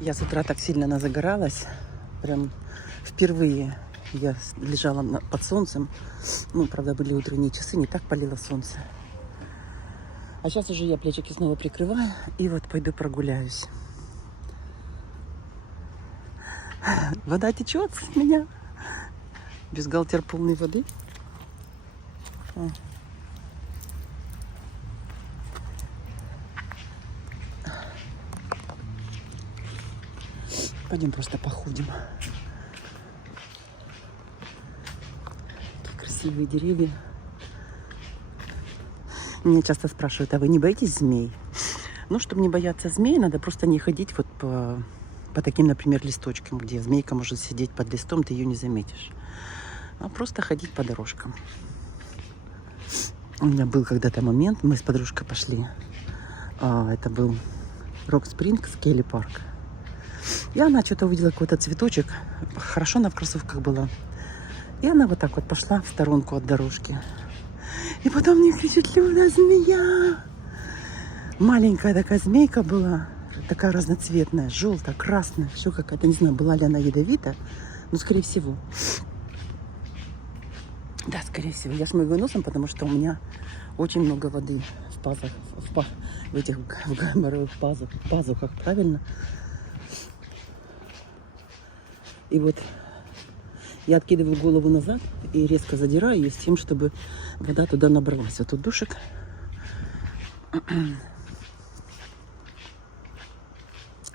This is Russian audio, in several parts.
Я с утра так сильно загоралась. Прям впервые я лежала под солнцем. Ну, правда, были утренние часы, не так палило солнце. А сейчас уже я плечики снова прикрываю и вот пойду прогуляюсь. Вода течет с меня. Бюстгальтер полный воды. Пойдем просто походим. Какие красивые деревья. Меня часто спрашивают, а вы не боитесь змей? Ну, чтобы не бояться змей, надо просто не ходить вот по таким, например, листочкам, где змейка может сидеть под листом, ты ее не заметишь. А просто ходить по дорожкам. У меня был когда-то момент, мы с подружкой пошли. Это был Рок-Спрингс, Келли Парк. И она что-то увидела какой-то цветочек. Хорошо она в кроссовках была. И она вот так вот пошла в сторонку от дорожки. И потом мне кричит: Люда, змея! Маленькая такая змейка была. Такая разноцветная, желтая, красная. Все какая-то, не знаю, была ли она ядовита. Но скорее всего. Да, скорее всего. Я шмыгаю носом, потому что у меня очень много воды в пазах. В этих гайморовых пазухах, правильно? И вот я откидываю голову назад и резко задираю ее с тем, чтобы вода туда набралась. Вот тут душик.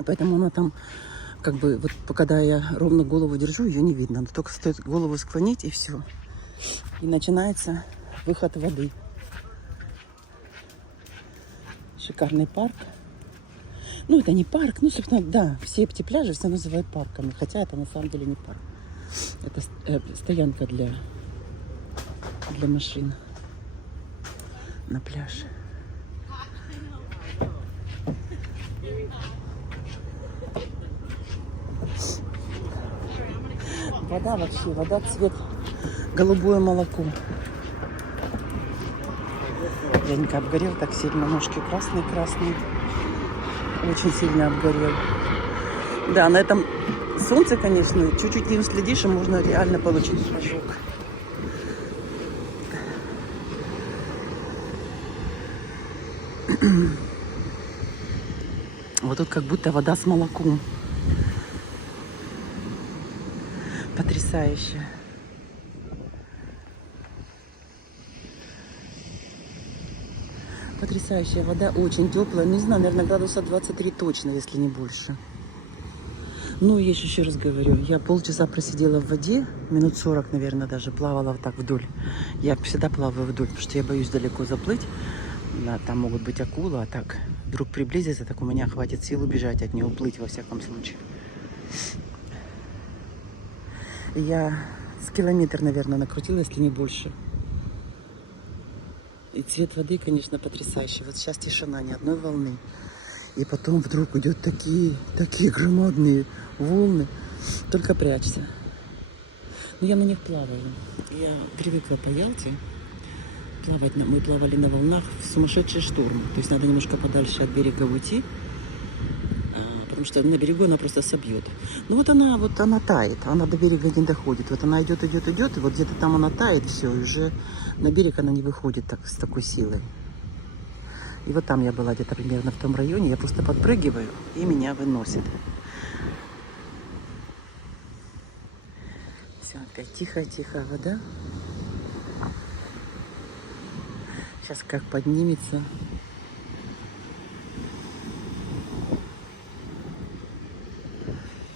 Поэтому она там, как бы, вот когда я ровно голову держу, ее не видно. Но только стоит голову склонить, и все. И начинается выход воды. Шикарный парк. Ну, это не парк, ну, собственно, да, все эти пляжи все называют парками, хотя это на самом деле не парк. Это стоянка для машин на пляж. Вода вообще, вода цвет голубое молоко. Янька обгорел так сильно, ножки красные. Очень сильно обгорел. Да, на этом солнце, конечно, чуть-чуть не уследишь, и можно реально получить ожог. Вот тут как будто вода с молоком. Потрясающе. Потрясающая вода, очень теплая. Не знаю, наверное, градуса 23 точно, если не больше. Ну, я еще раз говорю, я полчаса просидела в воде, минут 40, наверное, даже плавала вот так вдоль. Я всегда плаваю вдоль, потому что я боюсь далеко заплыть. Да, там могут быть акулы, а так вдруг приблизится, так у меня хватит сил убежать от нее, уплыть во всяком случае. Я с километр, наверное, накрутила, если не больше. И цвет воды, конечно, потрясающий. Вот сейчас тишина, ни одной волны. И потом вдруг идут такие громадные волны. Только прячься. Но я на них плаваю. Я привыкла по Ялте плавать. Мы плавали на волнах в сумасшедший шторм. То есть надо немножко подальше от берега уйти. Потому что на берегу она просто собьет. Ну вот она тает, она до берега не доходит. Вот она идет, и вот где-то там она тает, все, и уже на берег она не выходит так, с такой силой. И вот там я была где-то примерно в том районе, я просто подпрыгиваю, и меня выносит. Все, опять тихая вода. Сейчас как поднимется.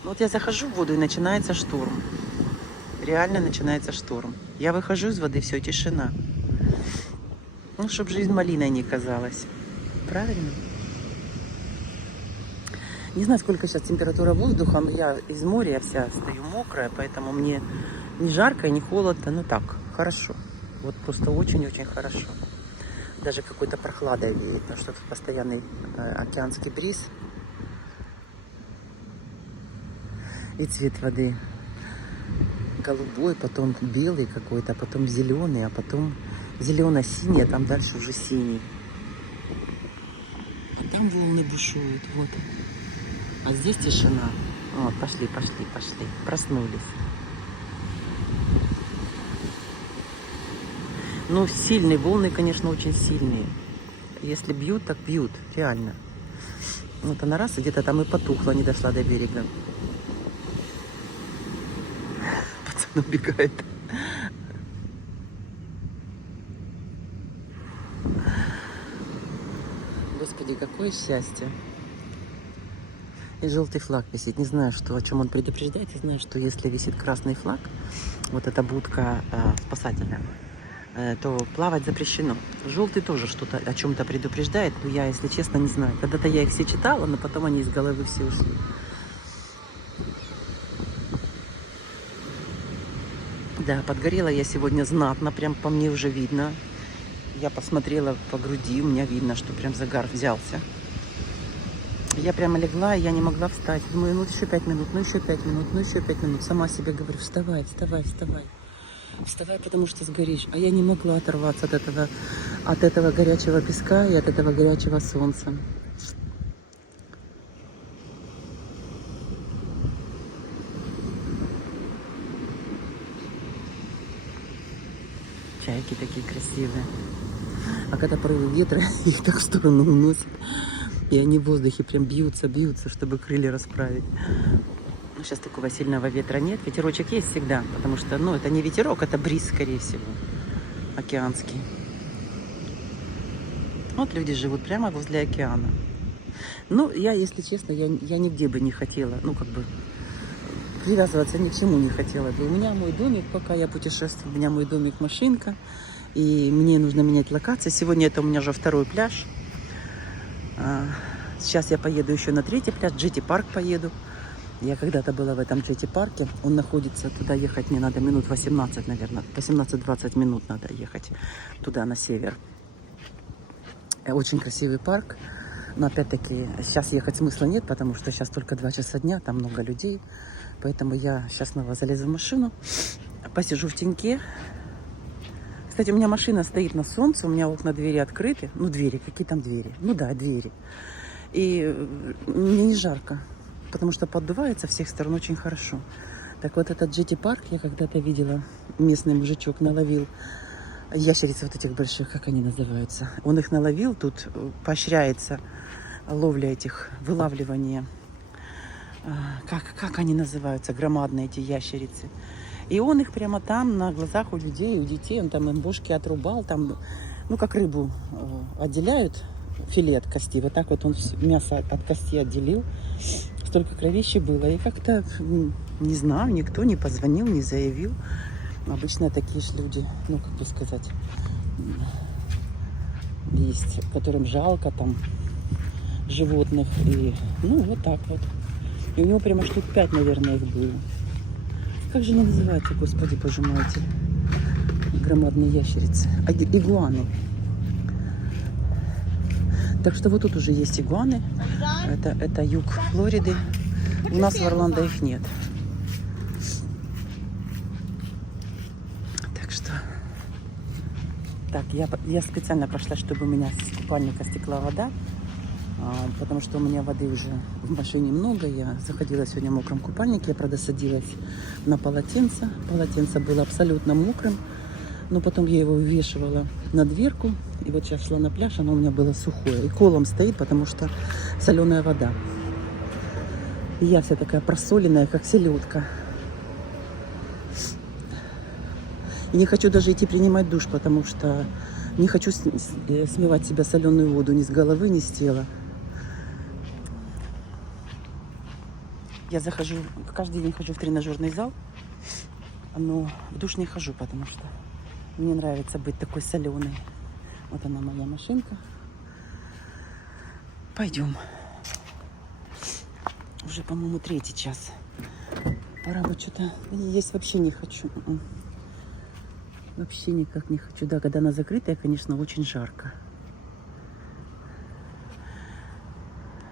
Вот я захожу в воду, и начинается шторм. Реально начинается шторм. Я выхожу из воды, все, тишина. Ну, чтобы жизнь малиной не казалась. Правильно? Не знаю, сколько сейчас температура воздуха, но я из моря, я вся стою мокрая, поэтому мне не жарко и не холодно, ну так, хорошо. Вот просто очень-очень хорошо. Даже какой-то прохладой веет, потому что тут постоянный океанский бриз. И цвет воды голубой, потом белый какой-то, а потом зеленый, а потом зелено-синий, а там дальше уже синий. А там волны бушуют, вот. А здесь тишина. Вот, пошли, пошли, пошли. Проснулись. Ну, сильные волны, конечно, очень сильные. Если бьют, так бьют, реально. Вот она раз, и где-то там и потухла, не дошла до берега. Пацан убегает. Господи, какое счастье. И желтый флаг висит. Не знаю, что, о чем он предупреждает. Я знаю, что если висит красный флаг, вот эта будка спасательная, то плавать запрещено. Желтый тоже что-то о чем-то предупреждает, но я, если честно, не знаю. Когда-то я их все читала, но потом они из головы все ушли. Да, подгорела я сегодня знатно, прям по мне уже видно. Я посмотрела по груди, у меня видно, что прям загар взялся. Я прямо легла, и я не могла встать. Думаю, ну еще 5 минут, ну еще 5 минут, ну еще 5 минут. Сама себе говорю, вставай, вставай, вставай. Вставай, потому что сгоришь. А я не могла оторваться от этого горячего песка и от этого горячего солнца. Чайки такие красивые. А когда порывы ветра, их так в сторону уносит. И они в воздухе прям бьются, бьются, чтобы крылья расправить. Ну, сейчас такого сильного ветра нет. Ветерочек есть всегда, потому что, ну, это не ветерок, это бриз, скорее всего, океанский. Вот люди живут прямо возле океана. Ну, я, если честно, я нигде бы не хотела, ну, как бы, привязываться ни к чему не хотела бы. У меня мой домик, пока я путешествую, у меня мой домик машинка, и мне нужно менять локацию. Сегодня это у меня уже второй пляж. Сейчас я поеду еще на третий пляж, Джети-парк поеду. Я когда-то была в этом Джети-парке. Он находится, туда ехать мне надо минут 18, наверное. 18-20 минут надо ехать туда, на север. Очень красивый парк. Но опять-таки сейчас ехать смысла нет, потому что сейчас только 2 часа дня, там много людей. Поэтому я сейчас снова залезу в машину, посижу в теньке. Кстати, у меня машина стоит на солнце, у меня окна, двери открыты. Ну, двери, какие там двери? Ну да, двери. И мне не жарко, потому что поддувается со всех сторон очень хорошо. Так вот, этот Джети-парк я когда-то видела, местный мужичок наловил ящериц вот этих больших, как они называются. Он их наловил, тут поощряется ловля этих, вылавливание. Как они называются, громадные эти ящерицы. И он их прямо там на глазах у людей, у детей, он там им бошки отрубал, там, ну, как рыбу отделяют филе от кости. Вот так вот он мясо от кости отделил. Столько кровищи было. И как-то, не знаю, никто не позвонил, не заявил. Обычно такие же люди, ну, как бы сказать, есть, которым жалко там животных. И, ну, вот так вот. И у него прямо штук 5, наверное, их было. Как же они называются, господи, боже мой, эти громадные ящерицы? Игуаны. Так что вот тут уже есть игуаны. Это юг Флориды. У нас в Орландо их нет. Так что... Так, я специально пошла, чтобы у меня с купальника стекла вода. Потому что у меня воды уже в машине много. Я заходила сегодня в мокром купальнике. Я, правда, садилась на полотенце. Полотенце было абсолютно мокрым. Но потом я его вывешивала на дверку. И вот сейчас шла на пляж, оно у меня было сухое. И колом стоит, потому что соленая вода. И я вся такая просоленная, как селедка. И не хочу даже идти принимать душ, потому что не хочу смывать с себя соленую воду ни с головы, ни с тела. Я захожу, каждый день хожу в тренажерный зал, но в душ не хожу, потому что мне нравится быть такой соленой. Вот она, моя машинка. Пойдем. Уже, по-моему, 3-й час. Пора бы что-то... Есть вообще не хочу. Вообще никак не хочу. Да, когда она закрытая, конечно, очень жарко.